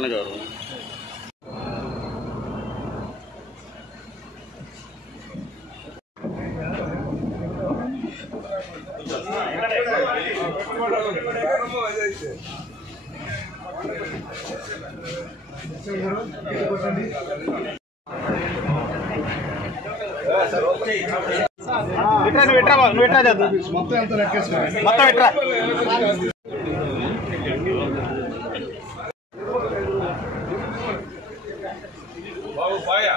అన్నగారు. మొత్తం ఎంత లెక్కేసుకో మొత్తం ఇట్రా బాబు బాయా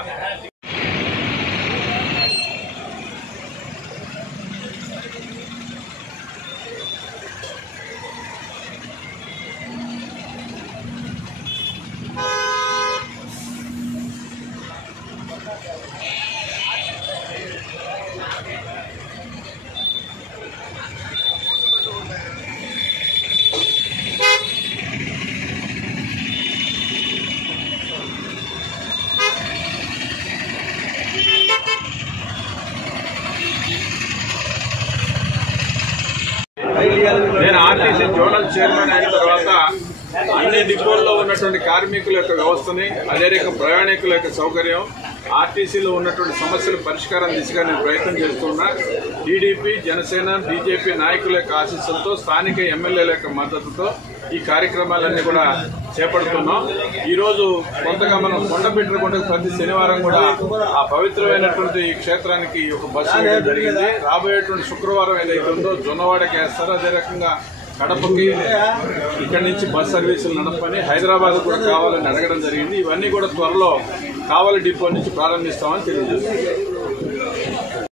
నేను ఆర్టీసీ జోనల్ చైర్మన్ అయిన తర్వాత అన్ని డిపోల్లో ఉన్నటువంటి కార్మికుల యొక్క వ్యవస్థని, అదే రకం ప్రయాణికుల యొక్క సౌకర్యం, ఆర్టీసీలో ఉన్నటువంటి సమస్యల పరిష్కారం దిశగా నేను ప్రయత్నం చేస్తున్నా. టీడీపీ, జనసేన, బీజేపీ నాయకుల యొక్క ఆశీస్సులతో, స్థానిక ఎమ్మెల్యేల యొక్క మద్దతుతో ఈ కార్యక్రమాలన్నీ కూడా చేపడుతున్నాం. ఈ రోజు కొంతగా మనం కొండపెట్టకుండా ప్రతి శనివారం కూడా ఆ పవిత్రమైనటువంటి ఈ క్షేత్రానికి ఒక బస్సు వేయడం జరిగింది. రాబోయేటువంటి శుక్రవారం ఏదైతే ఉందో జొన్నవాడకి వేస్తారో, అదే రకంగా కడపకి ఇక్కడి నుంచి బస్ సర్వీసులు నడపని, హైదరాబాద్ కూడా కావాలని అడగడం జరిగింది. ఇవన్నీ కూడా త్వరలో కావలి డిపో నుంచి ప్రారంభిస్తామని తెలియజేస్తుంది.